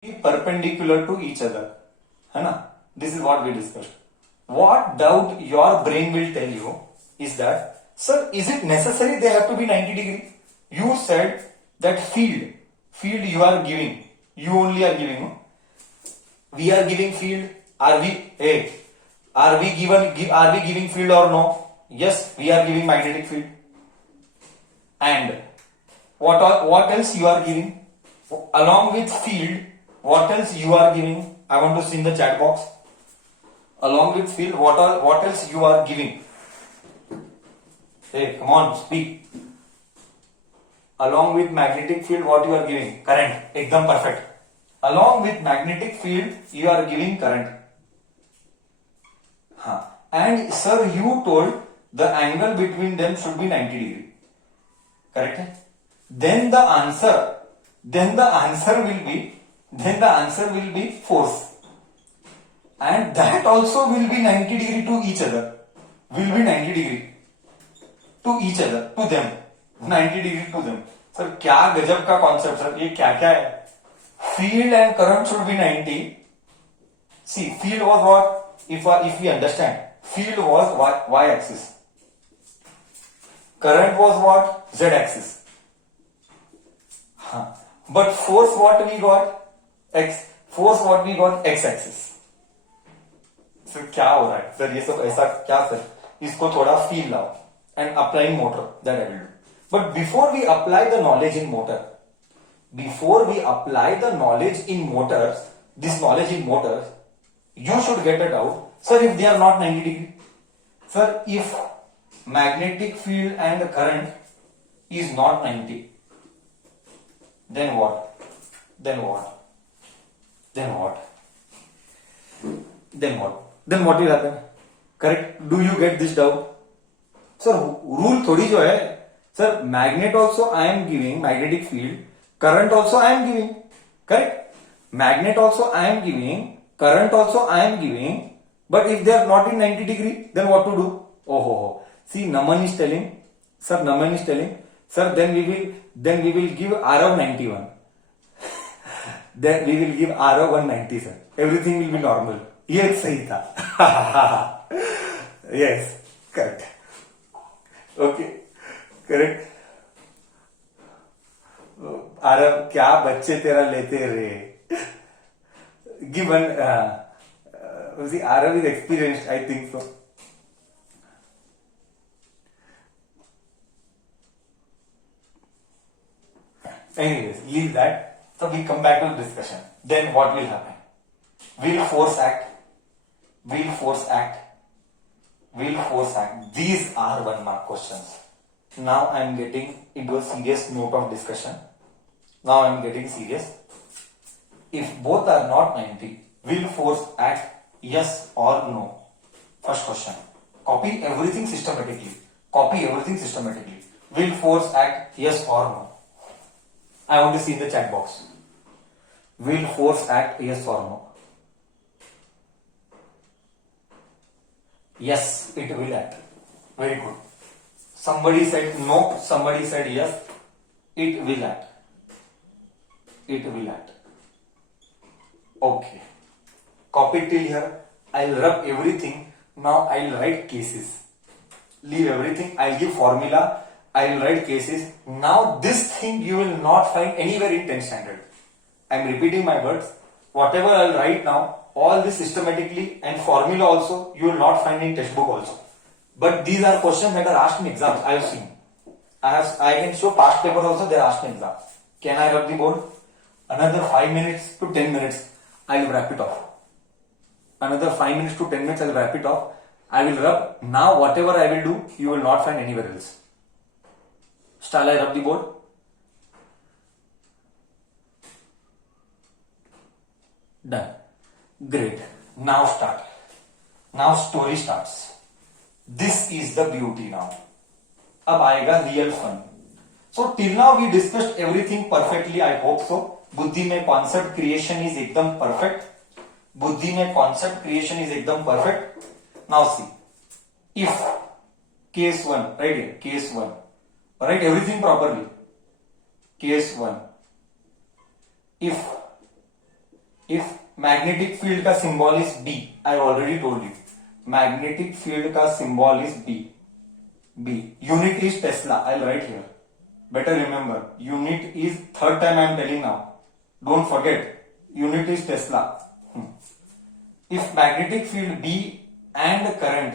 be perpendicular to each other, है ना? This is what we discussed. What doubt your brain will tell you is that, sir, is it necessary they have to be 90 degree? You said that field you are giving, you only are giving. No? We are giving field. Are we? Hey, are we giving field or no? Yes, we are giving magnetic field. And what else you are giving? Along with field, what else you are giving? I want to see in the chat box. Along with field, what else you are giving? Hey, come on, speak. Along with magnetic field, what you are giving? Current. Ekdam perfect. Along with magnetic field, you are giving current. And sir, you told the angle between them should be 90 degree. Correct? Then the answer will be force. And that also will be 90 degree to each other. Will be 90 degree to each other, to them. 90 degree to them. Sir, क्या गजब का concept sir, ये क्या क्या है? Field and current should be 90. See, field was what? If we understand, field was y axis. Current was what? Z axis. But force what we got? X axis. Sir क्या हो रहा है sir, ये सब ऐसा क्या सर? इसको थोड़ा फील लाओ and applying motor, that I will do. But before we apply the knowledge in motors, this knowledge in motors, you should get it out. Sir, if they are not 90 degree, sir, if magnetic field and current is not 90, then what? Then what will happen? Correct? Do you get this doubt? Sir rule थोड़ी जो है sir, magnet also I am giving magnetic field, current also I am giving. Correct? Magnet also I am giving, current also I am giving, but if they are not in 90 degree, then what to do? ओहो, see Naman is telling, sir then we will give Aarav 91. Then we will give Aarav 190 sir, everything will be normal. ये सही था. Yes, correct. Okay, correct. अरे क्या बच्चे तेरा लेते रे. Given Arav is experienced, I think so. Anyways, leave that. So we come back to the discussion. Then what will happen? Will force act. These are 1 mark questions. Now I am getting into a serious note of discussion. Now I am getting serious. If both are not 90, will force act? Yes or no? First question. Copy everything systematically. Will force act? Yes or no? I want to see in the chat box. Will force act? Yes or no? Yes, it will act. Very good. Somebody said no, somebody said yes. It will act. Okay. Copy till here. I'll rub everything. Now I'll write cases. Leave everything. I'll give formula. I'll write cases. Now this thing you will not find anywhere in 10th standard. I'm repeating my words. Whatever I'll write now, all this systematically and formula also, you will not find in textbook also. But these are questions that are asked in exams. I have seen. I can show past paper also, they are asked in exam. Can I rub the board? Another 5 minutes to 10 minutes. I will wrap it off. Another 5 minutes to 10 minutes, I will wrap it off. I will rub. Now whatever I will do, you will not find anywhere else. Shall I rub the board? Done. Great. Now start. Now story starts. This is the beauty now. अब आएगा real fun. So till now we discussed everything perfectly. I hope so. बुद्धि में concept creation is एकदम perfect. Now see. If case 1, right here, case 1. Write everything properly. Case 1. If If magnetic field का symbol is B, I already told you. Magnetic field का symbol is B. B. Unit is Tesla. I'll write here. Better remember. Unit is third time I am telling now. Don't forget. Unit is Tesla. If magnetic field B and current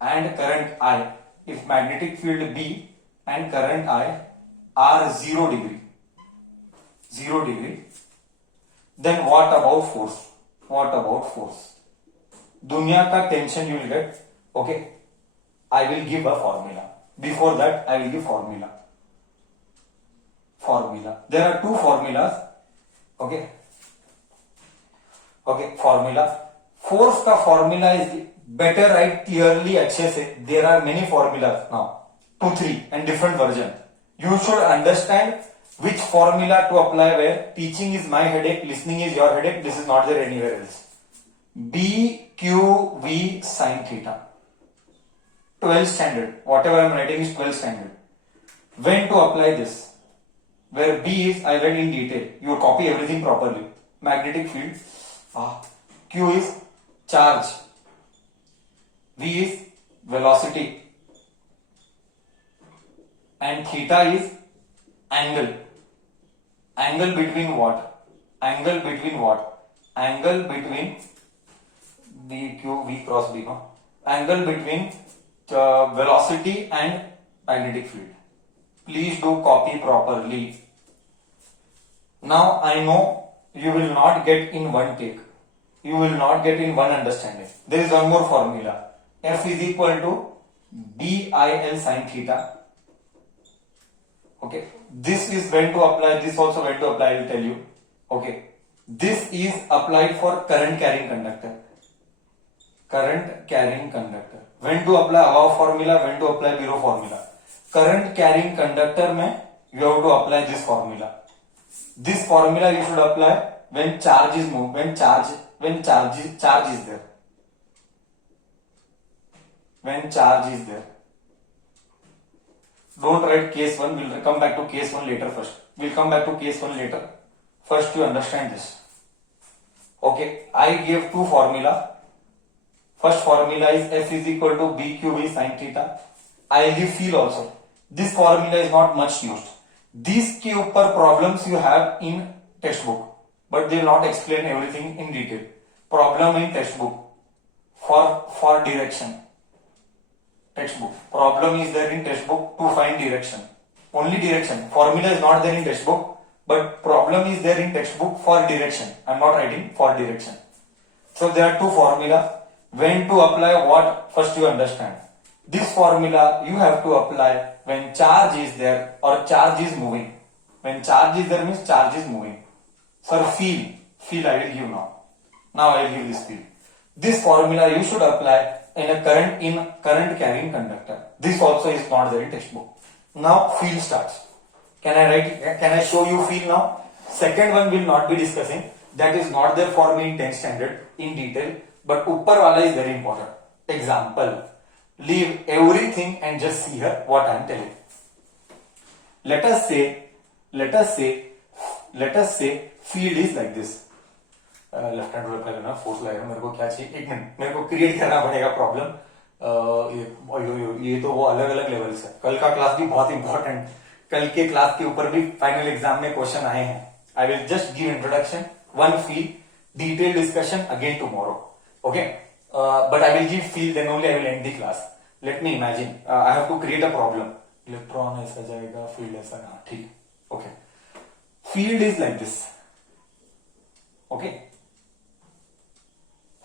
I, if magnetic field B and current I are 0 degree, then what about force? दुनिया का tension you will get. Okay, I will give a formula. Before that, I will give formula. There are two formulas. Okay, formula. Force का formula is better write clearly अच्छे से. There are many formulas now, 2, 3 and different version. You should understand which formula to apply where. Teaching is my headache, listening is your headache. This is not there anywhere else. BQV sin theta. 12th standard. Whatever I am writing is 12th standard. When to apply this? Where B is, I read in detail. You copy everything properly. Magnetic field. Q is charge. V is velocity. And theta is angle. Angle between what? Angle between BQ, V cross B, no? Angle between velocity and magnetic field. Please do copy properly. Now I know you will not get in one take. You will not get in one understanding. There is one more formula. F is equal to BIL sin theta. Okay. This is when to apply. This also when to apply. I will tell you. Okay. This is applied for current carrying conductor. When to apply above formula, when to apply below formula. Current carrying conductor में you have to apply this formula. This formula you should apply when charge is moved, when charge is there. When charge is there. Don't write case 1. We'll come back to case 1 later first. First you understand this. Okay, I gave two formula. First formula is F is equal to BQV sin theta. I will give feel also. This formula is not much used. These के ऊपर problems you have in textbook, but they will not explain everything in detail. Problem in textbook for direction. Textbook. Problem is there in textbook to find direction. Only direction. Formula is not there in textbook, but problem is there in textbook for direction. I am not writing for direction. So there are two formula. When to apply what? First you understand. This formula you have to apply when charge is there or charge is moving. When charge is there means charge is moving. Sir, feel I will give now. Now I will give this feel. This formula you should apply in a current carrying conductor. This also is not there in textbook. Now feel starts. Can I show you feel now? Second one will not be discussing. That is not there for me in 10th standard in detail. But upper wala is very important. Example. Leave everything and just see here what I am telling. Let us say field is like this. Left hand roll करना force लगेगा मेरे को क्या चाहिए एक minute मेरे को create करना पड़ेगा प्रॉब्लम ये तो वो अलग अलग लेवल से कल का क्लास भी बहुत इंपॉर्टेंट कल के क्लास के ऊपर भी फाइनल एग्जाम में क्वेश्चन आए हैं I will just give introduction one feel detail discussion again tomorrow okay but I will give feel then only I will end the class let me imagine I have to create a problem electron ऐसा जाएगा field ऐसा ठीक okay field is like this okay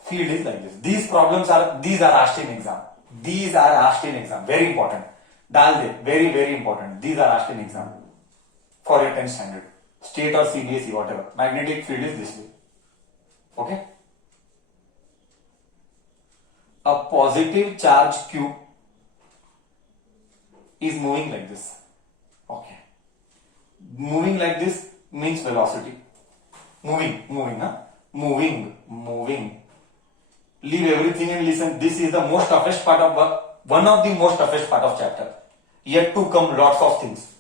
field is like this. These are asked in exam. Very important. Very, very important. These are asked in exam. For your 10th standard. State or CBSE, whatever. Magnetic field is this way. Okay? A positive charge Q is moving like this. Okay. Moving like this means velocity. Moving. Leave everything and listen. This is the most toughest part of one of the most toughest part of chapter. Yet to come lots of things.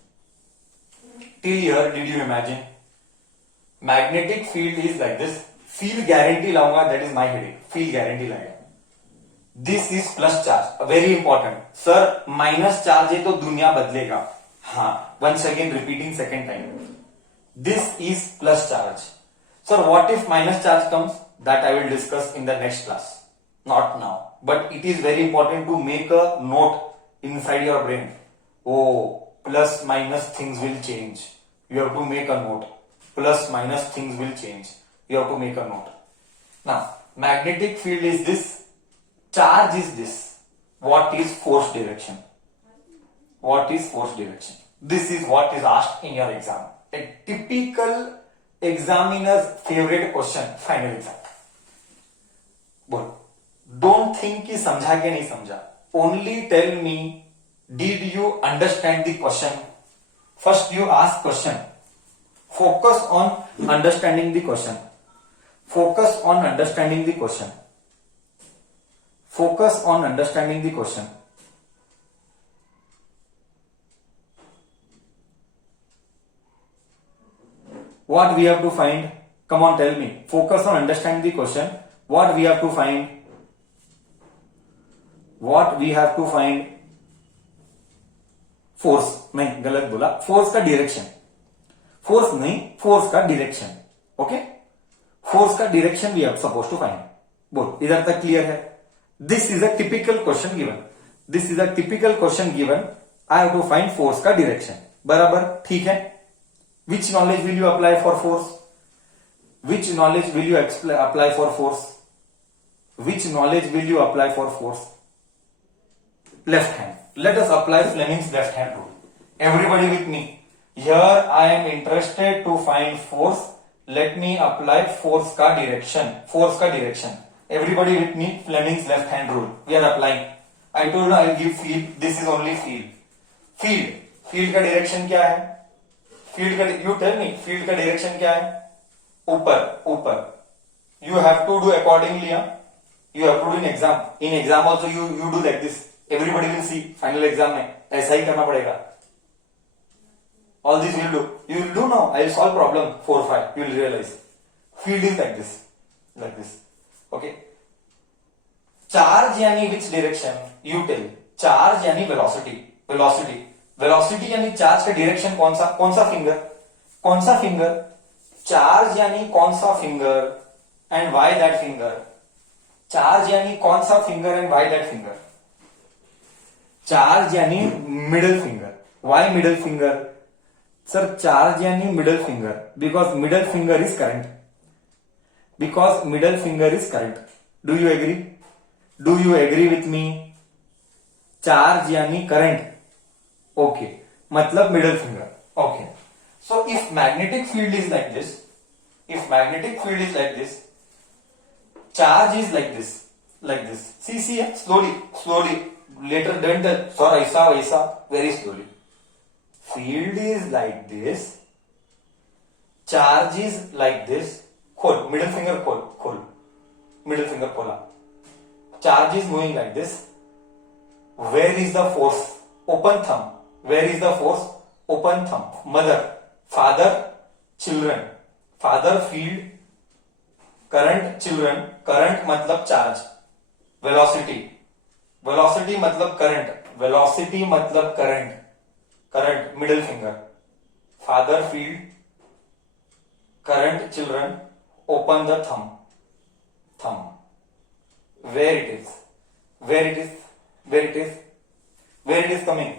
Till here, did you imagine? Magnetic field is like this. Feel guarantee लाऊंगा, that is my heading, feel guarantee लाएगा। This is plus charge, very important sir, minus charge है तो दुनिया बदलेगा। हाँ, once again repeating second time, this is plus charge. Sir what if minus charge comes, that I will discuss in the next class, not now, but it is very important to make a note inside your brain. Oh, plus minus things will change, you have to make a note, plus minus things will change, you have to make a note. Now magnetic field is this, charge is this, what is force direction, what is force direction, this is what is asked in your exam, a typical examiner's favorite question, final exam. बोलो, don't think कि समझा कि नहीं समझा, only tell me did you understand the question. First you ask question, focus on understanding the question, focus on understanding the question, focus on understanding the question. What we have to find, come on tell me, focus on understanding the question, what we have to find, what we have to find, force, नहीं गलत बोला, force का direction, force नहीं, force का direction, okay, force का direction we are suppose to find. बोल, इधर तक क्लियर है? This is a typical question given, this is a typical question given, I have to find force का direction, बराबर, ठीक है। Which knowledge will you apply for force, which knowledge will you apply for force, which knowledge will you apply for force? Left hand. Let us apply Fleming's left hand rule. Everybody with me. Here I am interested to find force. Let me apply force का direction. Force का direction. Everybody with me. Fleming's left hand rule. We are applying. I told you I will give field. This is only field. Field. Field का direction क्या है? Field का, you tell me. Field का direction क्या है? ऊपर, ऊपर. You have to do accordingly. You have to do in exam. In exam also you do like this. Everybody will see final exam में ऐसा ही करना पड़ेगा। All this will do. You will do now. I will solve problem 4, 5. You will realize. Field is like this, like this. Okay. Charge यानी which direction? You tell. Charge यानी velocity, velocity, velocity यानी charge का direction कौन सा finger, कौन सा finger? Charge यानी कौन सा finger and why that finger? Charge यानी कौन सा finger and why that finger? Charge यानी middle finger, why middle finger? Sir charge यानी middle finger, because middle finger is current, because middle finger is current. Do you agree? Do you agree with me? Charge यानी current, okay, मतलब middle finger, okay. So if magnetic field is like this, if magnetic field is like this, charge is like this, like this, see slowly slowly, later don't tell, sorry, aisa, very slowly. Field is like this, charge is like this, खोल, middle finger खोल, middle finger खोला, charge is moving like this. Where is the force? Open thumb. Where is the force? Open thumb. Mother, father, children, father, field, current, children, current मतलब charge, velocity, velocity मतलब current, velocity मतलब current, current middle finger, father field, current children, open the thumb, thumb, where it is, where it is, where it is, where it is coming,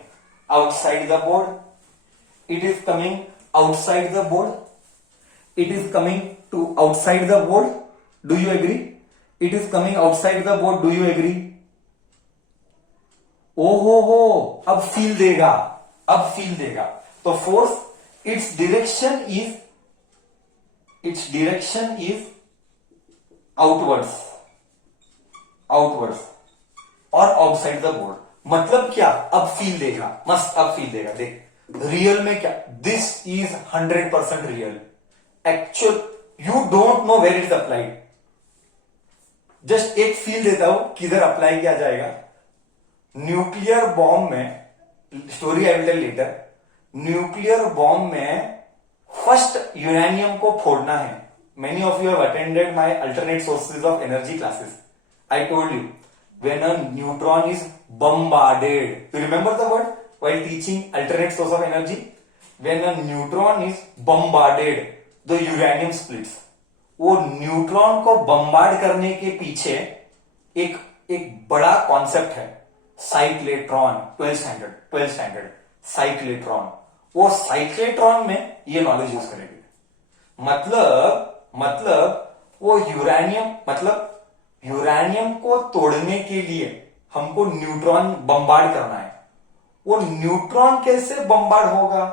outside the board, it is coming outside the board, it is coming to outside the board, do you agree? It is coming outside the board, do you agree? हो, अब feel देगा, अब feel देगा। तो force, its direction is outwards, outwards और outside the board, मतलब क्या? अब फील देगा, मस्त अब फील देगा। देख रियल में क्या, this is 100% real, actual, you don't know where it is applied, just एक फील देता हूं किधर अप्लाई किया जाएगा। न्यूक्लियर बॉम्ब में, story I will tell later, nuclear bomb में फर्स्ट यूरेनियम को फोड़ना है, many of you have attended my alternate sources of energy classes. I told you, when a neutron is bombarded, you remember the word while teaching alternate source of energy? When a neutron is bombarded, the uranium splits. वो neutron को bombard करने के पीछे एक बड़ा concept है, साइक्लेट्रॉन। 12th standard साइक्लेट्रॉन। वो साइक्लेट्रॉन में ये नॉलेज यूज करेंगे। मतलब वो यूरेनियम को तोड़ने के लिए हमको न्यूट्रॉन बम्बार्ड करना है। वो न्यूट्रॉन कैसे बम्बार्ड होगा?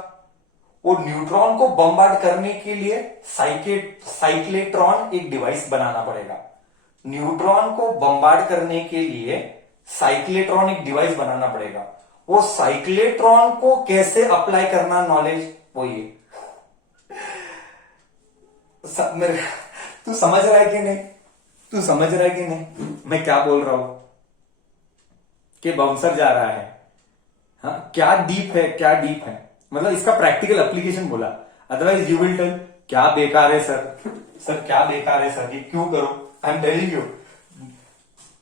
वो न्यूट्रॉन को बम्बार्ड करने के लिए साइक्लेट्रॉन एक डिवाइस बनाना पड़ेगा। न्यूट्रॉन को बम्बार्ड करने के लिए साइक्लेट्रॉन एक डिवाइस बनाना पड़ेगा। वो साइक्लेट्रॉन को कैसे अप्लाई करना नॉलेज, वो ये तू समझ रहा है कि नहीं? तू समझ रहा है कि नहीं मैं क्या बोल रहा हूं? कि बाउंसर जा रहा है। हाँ, क्या डीप है मतलब इसका प्रैक्टिकल एप्लीकेशन बोला। अदरवाइज यू विल टेल क्या बेकार है सर क्या बेकार है सर, ये क्यों करो? I am telling you,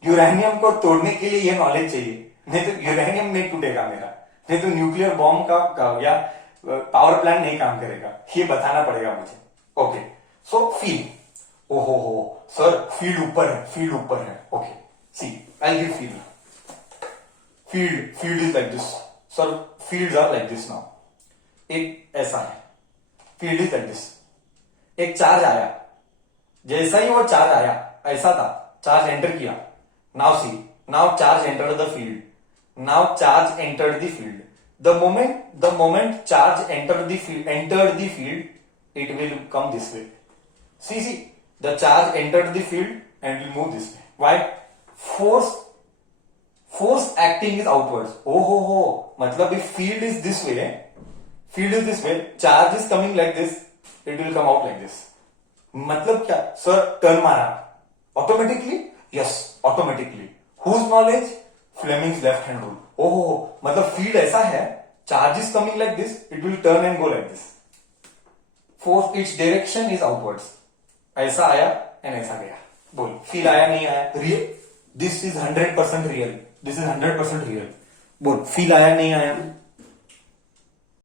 uranium को तोड़ने के लिए ये नॉलेज चाहिए, नहीं तो यूरेनियम नहीं टूटेगा मेरा, नहीं तो न्यूक्लियर बॉम्ब का या पावर प्लांट नहीं काम करेगा, ये बताना पड़ेगा मुझे। ओके, सो फील, ओहो सर फील्ड ऊपर है। Okay, see I give feel. Field is like this sir, fields are like this now. एक ऐसा है, फील्ड इज लाइक दिस। एक चार्ज आया, जैसा ही वो चार्ज आया ऐसा था, चार्ज एंटर किया। Now see, now charge entered the field, now charge entered the field. The moment charge entered the field, it will come this way. See, the charge entered the field and will move this way. Why? Force acting is outwards. Oh, मतलब if field is this way, charge is coming like this, it will come out like this. मतलब क्या? Sir, turn मारा automatically? Yes, automatically. Whose knowledge? Fleming's left hand rule. ओहो, मतलब field ऐसा है, charge is coming like this, it will turn and go like this. Force its direction is outwards. ऐसा आया and ऐसा गया। बोल, फील आया नहीं आया? Real, this is 100% real, this is 100% real. बोल, फील आया नहीं आया?